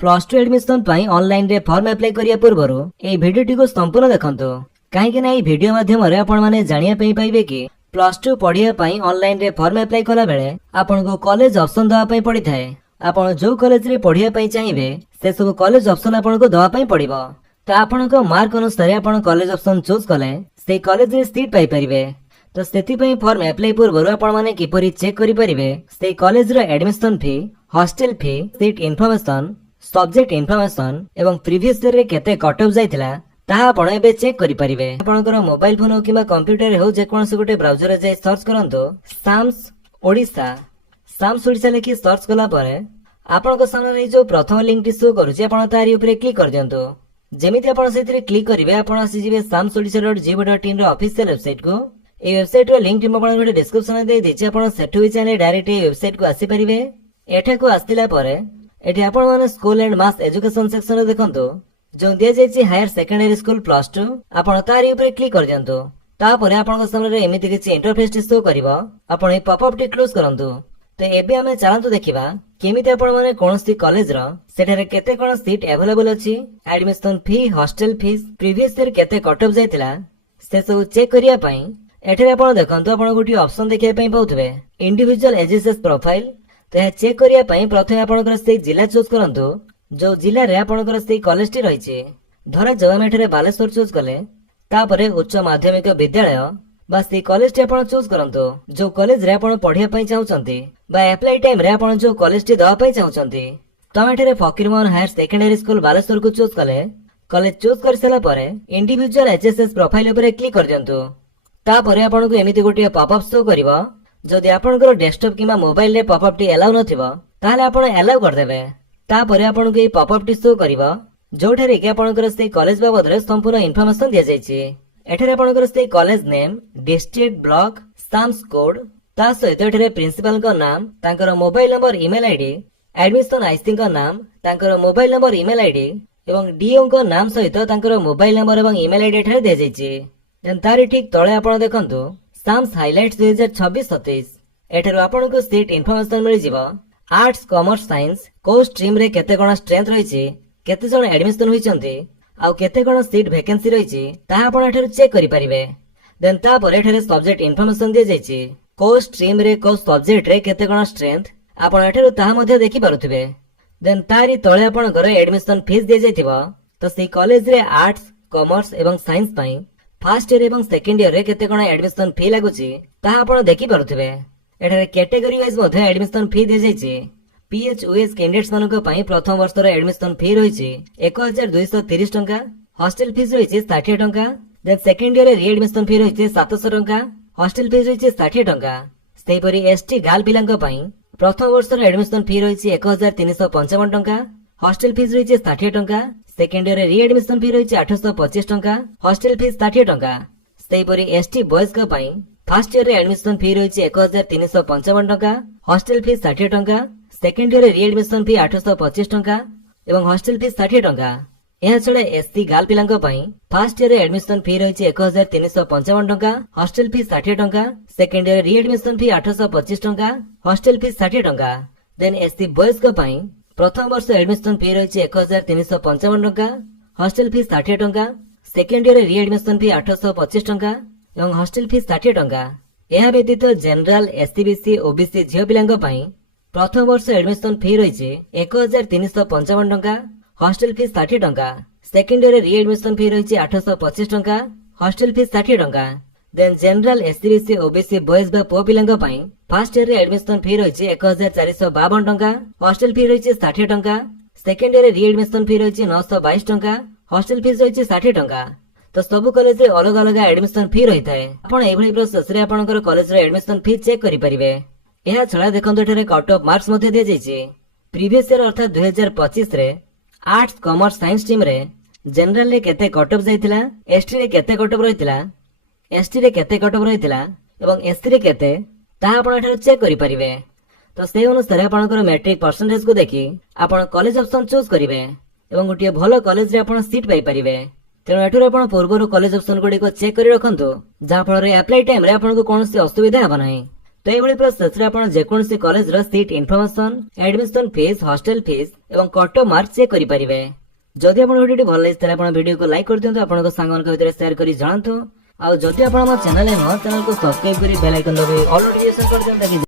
Plus two admission online रे form apply करिया पूर्व ए भिडियोटी को संपूर्ण देखंतु कहीं ना भिडियो माध्यम आपण मैंने जानिया पाइबे कि प्लस टू पढ़िया ऑनलाइन रे फॉर्म अप्लाई कला बेले आपन को कॉलेज ऑप्शन दवा पड़ी थाए। आपण जो कॉलेज रे पढ़िया चाहिए से सब कॉलेज ऑप्शन आपन को दवा पड़िबो। तो आपण को मार्क अनुसार आपण कॉलेज ऑप्शन चूज कले से कॉलेज रे सीट पाई परिबे। तो सेति पई फॉर्म अप्लाई पूर्व आपण माने किपरि चेक करि परिबे से कॉलेज रो admission fee, hostel fee, seat information, subject information एवं प्रीवियस ईयर रे केते कट ऑफ जाइथिला ताहा आपण एबे चेक करि परिबे। आपनकर मोबाइल फोन हो किबा कंप्यूटर हो जे कोनसे गोटे ब्राउजर रे जाय सर्च करंतो साम्स ओडिशा लिखि सर्च कला परे आपनक सामने जो प्रथम लिंक टी शो करूची आपण तारी ऊपर क्लिक कर दियंतो। जेमिति आपण सेतिरे क्लिक करिवे आपण आसी जिवे samsodisha.gov.in रो ऑफिशियल वेबसाइट को। ए वेबसाइट रो लिंक टी आपण गोटे डिस्क्रिप्शन रे दे देछि आपण सेठु चैनल डायरेक्ट ए वेबसाइट को आसी परिवे। एठे को आस्तिला परे एठी आपण माने school and mass education section रे देखंतो जो दिया जायछि higher secondary school plus two आपण तारी ऊपर क्लिक कर दियंतो। तापरे आपण सामने एमिति किछि इंटरफेस टी शो करिवो आपण ए पॉपअप टी क्लोज करंतो। तो एबे हमें चलंतु देखिबा केमिति आपण माने कोनसी कॉलेज रो सेठारे केते कोन सीट अवेलेबल अछि, admission fee, hostel fees, previous year केते कट ऑफ जायतिला से सब चेक करिया पई एठरे आपण देखंतु आपण गोटी ऑप्शन देखिया पई पाउथबे इंडिविजुअल एजेसेस प्रोफाइल। तो यह चेक करिया पई प्रथमे आपनकर से जिला चूज करंतु जो जिला रे आपनकर से कॉलेज टी रहिछि। धरा जब हम एठरे बालेश्वर चूज कले तापरे उच्च माध्यमिक विद्यालय बा से कॉलेज टी आपण चूज करंतु जो कॉलेज रे आपण पढिया पई चाहुचंती बा अप्लाई टाइम रे आपण जो कॉलेज टी दवा पई चाहुचंती। तो एठरे Fakirmohan higher secondary school Baleswar को चूज कले कॉलेज चूज कर सला परे इंडिविजुअल एचएसएस प्रोफाइल ऊपर क्लिक कर दियंतु। तापरे आपण को एमिति गोटे पॉपअप शो करिवो जदि आपनकर डेस्कटॉप किबा मोबाइल रे पॉपअप टी अलाउ नथिबो ताले आपण अलाउ कर देबे। तापरे आपण को ए पॉपअप टी शो करिवो जोठारे कि आपनकर से कॉलेज बाबद रे संपूर्ण इन्फॉर्मेशन दिया जायछि। एठारे आपनकर से college name, district, block, SAMS code ता सहित एठारे प्रिंसिपल को नाम, तांकर mobile number, email ID, admission IC को नाम, तांकर मोबाइल नंबर, ईमेल आईडी एवं डीओ को नाम सहित तांकर मोबाइल नंबर एवं ईमेल आईडी एठारे दिया जायछि। देन तारि ठीक तळे आपण देखंतु साम्स हाइलाइट्स 2026-27 एठारो आपण को सीट इन्फॉर्मेशन मिल जिवो। आर्ट्स, कॉमर्स, साइंस को स्ट्रीम रे केते कोन स्ट्रेंथ रहिछि, केते जण एडमिशन होइचंती आ केते कोन सीट वैकेंसी रहिछि ताहा आपण एठारो चेक करि परिबे। देन ता पर एठारे सब्जेक्ट इन्फॉर्मेशन दिया जायछि को स्ट्रीम रे को सब्जेक्ट रे केते कोन स्ट्रेंथ आपण एठारो ताहा मध्ये देखि पारुथिबे। देन तारि तळे आपणकर एडमिशन फीस दिया जायथिबो। तो से कॉलेज रे आर्ट्स, कॉमर्स एवं साइंस पई फर्स्ट ईयर एवं सेकंड ईयर रे केते कोन एडमिशन फी लागुची ताहा आपण देखि पारुथिबे। एठारे कैटेगरी वाइज मध्ये एडमिशन फी दिया जायछि। पीएचयूएस कैंडिडेट्स मानक पई प्रथम वर्ष रे एडमिशन फी रहिछि 1230 टंका, हॉस्टल फीस रहिछि 60 टंका। देन सेकंड ईयर रे रीएडमिशन फी रहिछि 700 टंका, हॉस्टल फीस रहिछि 60 टंका। सेहिपरि एसटी गाल पिलांक पई प्रथम वर्ष रे एडमिशन फी रहिछि 1355 टंका, हॉस्टल फीस रहिछि 60 टंका। सेकंड ईयर रे रीएडमिशन फी रहिछि 825 टंका, हॉस्टल फीस 60 टंका। सेहिपरि एसटी बॉयज का पई फर्स्ट ईयर रे एडमिशन फी रहिछि 1355 टंका, हॉस्टल फीस 60 टंका। सेकंड ईयर रे रीएडमिशन फी 825 टंका एवं हॉस्टल फीस 60 टंका। यह छडा एससी गाल पिलांक पई फर्स्ट ईयर रे एडमिशन फी रहिछि 1355 टंका, हॉस्टल फीस 60 टंका। सेकंड ईयर रे रीएडमिशन फी 825 टंका, हॉस्टल फीस 60 टंका। देन एससी बॉयज का पई प्रथम वर्ष एडमिशन फी रहिछि 1355 टंका, हॉस्टल फीस 60 टंका। सेकंड ईयर रे रीएडमिशन फी 825 टंका एवं हॉस्टल फीस 60 टंका। यह व्यतीत जनरल, एससीबीसी, ओबीसी झियो पिलांक पई प्रथम वर्ष एडमिशन फी रहिछि 1355 टंका, हॉस्टल फीस 60 टंका। सेकंड ईयर रे रीएडमिशन फी रहिछि 825 टंका, हॉस्टल फीस 60 टंका। Then general, SCBC, OBC boys बा पुओ पिलांक पई फर्स्ट ईयर रे एडमिशन फी रहिछि 1452 टंका, हॉस्टल फी रहिछि 60 टंका। सेकंड ईयर रे रीएडमिशन फी रहिछि 922 टंका, हॉस्टल फीस रहिछि 60 टंका। तो सब कॉलेज रे अलग अलग एडमिशन फी रही थाए। आपण एभली प्रोसेस रे आपनकर कॉलेज रे एडमिशन फी चेक करि परिबे। एहा छडा देखंतु एठारे कट ऑफ मार्क्स मध्ये दिया जायछि। प्रीवियस ईयर अर्थात 2025 रे आर्ट्स, कॉमर्स, साइंस टीम रे जनरल रे केते कट ऑफ जायतिला, एसटी रे केते कट ऑफ रहितिला, एसटी रे केते कट ऑफ रहितिला एवं एससी रे केते ता आपण एठारे चेक करि परिबे। तो से अनुसार आपनकर मैट्रिक परसेंटेज को देखि आपण कॉलेज ऑप्शन चूज करिवे एवं गोटिए भलो कॉलेज रे आपण सीट पाई परिबे। तेणु एठुर आपण पूर्वरु कॉलेज ऑप्शन गुडी को चेक करि रखंतु जहा फल रे अप्लाई टाइम रे आपण को कोनोसी असुविधा हेबा नाही। ତ এইଭଳି ପ୍ରୋସେସରେ ଆପଣ ଯେକୌଣସି କଲେଜର seat information, admission fees, hostel fees ଏବଂ କଟ ଅଫ୍ ମାର୍କ ଚେକ୍ କରିପାରିବେ। ଯଦି ଆପଣ ଭିଡିଓଟି ଭଲ ଲାଗିଛି ତାହେଲେ ଆପଣ ଭିଡିଓକୁ ଲାଇକ୍ କରିଦିଅନ୍ତୁ, ଆପଣଙ୍କ ସାଙ୍ଗମାନଙ୍କ ଭିତରେ ସେୟାର କରି ଜଣାନ୍ତୁ। ଆଉ ଯଦି ଆପଣ ଆମ ଚ୍ୟାନେଲରେ ନୂଆ ଚ୍ୟାନେଲକୁ ସବସ୍କ୍ରାଇବ କରି ବେଲ୍ ଆଇକନ ଦବାଇ ଅଲ୍ ନୋଟିଫିକେସନ କରିଦିଅନ୍ତୁ।